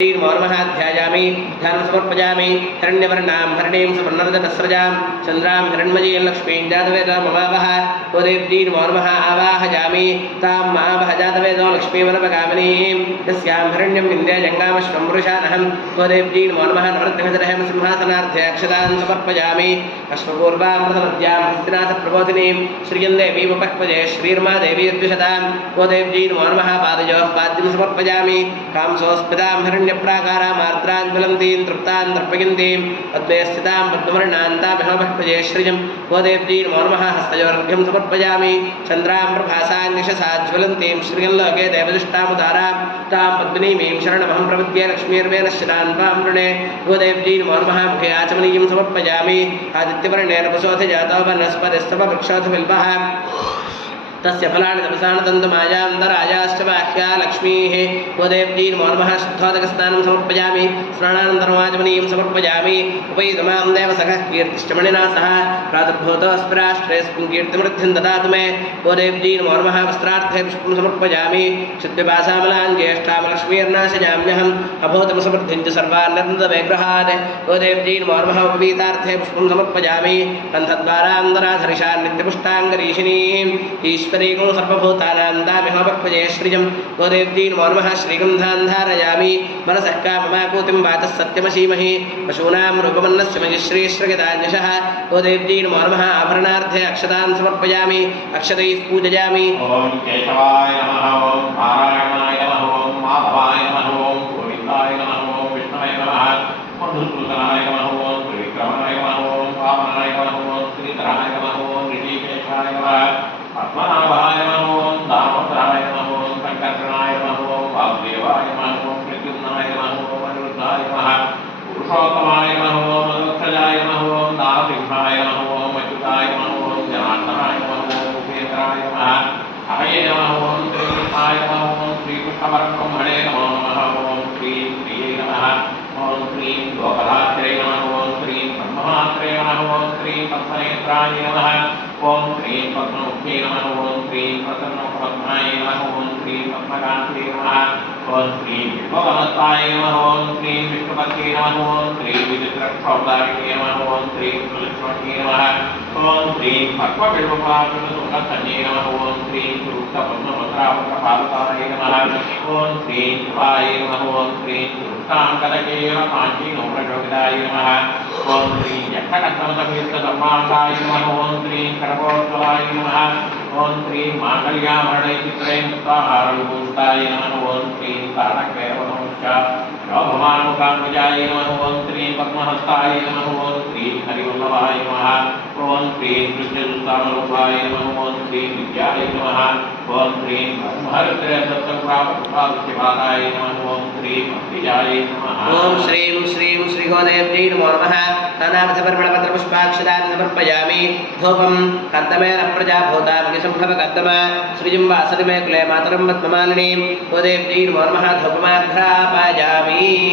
ध्यायामि ध्यानं समर्पयामि हिरण्यवर्णां हरिणीं सुवर्णरजतस्रजां चन्द्रां हिरण्मयीं लक्ष्मीं जातवेदमवावह ओ देव्यै नमो नमः आवाहयामि तां महावह जातवेदो लक्ष्मीवरपगामिनीं यस्यां हिरण्यं विन्द्ये जङ्गामश्वं पुरुषानहं ओ देव्यै नमो नमः नवरत्नविदरहं सिंहासनार्थे अक्षतान् समर्पयामि अश्वपूर्वामृतमद्यां हस्तिनाथप्रबोधिनीं श्रियं देवीं उपक्वजे श्रीर्मा देवी द्विषतां ओ देव्यै नमो नमः पादयोः पाद्यं समर्पयामि कांसोस्मितां हिरण्यप्राकारामार्द्राञ्ज्वलन्तीं तृप्तां तर्पयन्तीं पद्मे स्थितां पद्मवर्णान्तामिहोपक्वजे श्रियं ओ देव्यै नमो नमः हस्तयोर्घ्यं समर्पयामि चन्द्रां प्रभासान्यशसाज्वलन्तीं श्रियं लोके देवदुष्टामुदारां तां पद्मिनीमीं शरणमहं प्रपद्ये लक्ष्मीर्वेण शिरान्वां वृणे ओ देव्यै नमो नमः मुखे आचमनीयं समर्पयामि आदित्यवर्णेन वसोऽधिजातो वनस्पतिस्तव वृक्षोऽधिबिल्वः तस्य फलानि तपसानदन्तमायान्तरायाश्च बाह्या लक्ष्मीः ओ देव्यै नमो नमः शुद्धोदकस्नानं समर्पयामि स्नानानन्तरमाचमनीयं समर्पयामि उपैतुमां देवसखः कीर्तिश्चमणिना सह प्रातर्भूतोऽस्पराष्ट्रेऽस्मिन् कीर्तिमृद्धिं ददातु मे ओ देव्यै नमो नमः वस्त्रार्थे पुष्पं समर्पयामि चित्तपासामलां ज्येष्ठामलक्ष्मीर्नाशयाम्यहम् अभूतं समृद्धिं च सर्वान्नन्दविग्रहात् ओ देव्यै नमो नमः उपवीतार्थे पुष्पं समर्पयामि कन्थद्वारान्तराधरिषान् नित्यपुष्टाङ्गरीषिणीम् ईश्वरीगुं सर्वभूतानां तामिहोपक्वजे श्रियं ओ देव्यै नमो नमः श्रीगन्धान् धारयामि मनसः काममाकूतिं वाचः सत्यमसीमहि पशूनां रूपमन्नस्य मयि श्रीश्रगदान्यशः ओ देव्यै नमो नमः आभरणार्थे अक्षतान् समर्पयामि अक्षतैः पूजयामि ओम केशवाय नमः ओम नारायणाय नमः ओम माधवाय नमः ओम गोविन्दाय नमः ओम विष्णवे नमः मधुसूदनाय नमः ओम त्रिविक्रमाय नमः ओम वामनाय नमः ओम श्रीधराय नमः ओम ऋषिकेशाय नमः पद्मनाभाय नमः ओम दामोदराय नमः ओम शंकरनाय नमः ओम वासुदेवाय नमः ओम प्रद्युम्नाय नमः ओम अनिरुद्धाय नमः पुरुषोत्तमाय नमः ओम अक्षजाय नमः ओम नारसिंहाय नमः ओम अच्युताय नमः ओम जनार्दनाय नमः ओम उपेन्द्राय नमः हरये नमः ओम श्रीकृष्णाय नमः ओम श्रीकृष्णपरब्रह्मणे नमो नमः ओम श्रीं प्रिये नमः ओम श्रीं गोपदात्रे नमः ओम श्रीं ब्रह्ममात्रे नमः ओम श्रीं पद्मनेत्राय नमः ओम श्रीं पद्ममुखे नमः ओम श्रीं प्रसन्नमुखपद्माय नमः ओम श्रीं पद्मकान्ते नमः ओम श्रीं विष्णुवदत्ताय नमः ओम श्रीं विष्णुपत्ये नमः ओम श्रीं विचित्रक्षौदारिणे नमः ओम श्रीं तुलक्ष्मणे नमः ओम श्रीं भक्वबिल्वपाशुसुखसन्ये नमः ओम श्रीं सुरुक्तपद्मपत्रापत्रपादताय नमः ओम श्रीं शिवाय नमः ओम श्रीं सुरुक्ताङ्कदकेन काञ्चीनोप्रशोभिताय नमः ओम श्रीं यक्षकट्टमसमीर्तधर्माङ्गाय नमः ओम श्रीं करपोत्कलाय नमः ओम श्रीं माङ्गल्यामरणैचित्रैमुक्ताहारविभूषिताय नमः ओम श्रीं तारकैरवनमश्च शोभमानमुखाम्बुजाय नमः ओम श्रीं पद्महस्ताय नमः ओम श्रीं हरिवल्लभाय नमः ओम श्रीं कृष्णदूतामरूपाय नमः ओम श्रीं विद्याय नमः ओम श्रीं ब्रह्महरित्रयसत्संग्रामकृपादिशिवाय नमः ओम श्रीं भक्तिजाय नमः ओम श्रीं श्रीं श्रीगोदेव्यै नमो नमः नानाविधपरिमलपत्रपुष्पाक्षतानि समर्पयामि धूपं कर्दमेन प्रजाभूतामगिसम्भवकर्दम श्रियं वासरिमे कुले मातरं पद्ममालिनीं गोदेव्यै नमो नमः धूपमाघ्रापयामि।